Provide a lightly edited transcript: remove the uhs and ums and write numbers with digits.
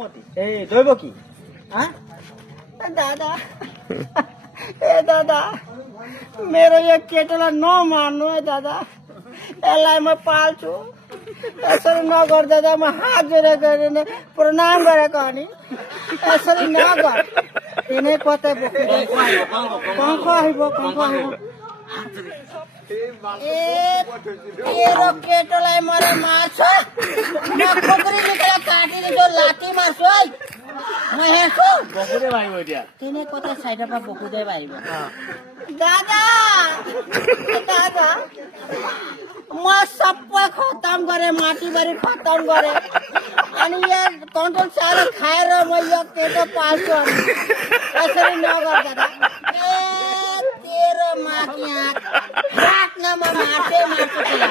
ए जैब कि दादा ए दादा मेरो यो केटोलाई नमार्नु है दादा यसलाई म पाल्छु यसरी नगर दादा म हात जोडेर गरेर प्रणाम गरेको अनि यसरी नगर तिनै कतै बोकिँदै कङ्क आइबो ए तेरो केटोलाई मरे मार्छ म खोकरी निकालेर काटिदिन्छु लाठी मार्छु है म हेर्छु बकुदे भाइबो त्यहाँ तिनै कतै साइडमा बोकुदै भाइबो दादा दादा म सबै खतम गरे माटीभरि खतम गरे अनि यो कन्ट्रोल साह्रो खाएर म यो केटो पाल्छु यसरी नगर दादा ए तेरो माथि आँख राख्न म मार्छु त्यसलाई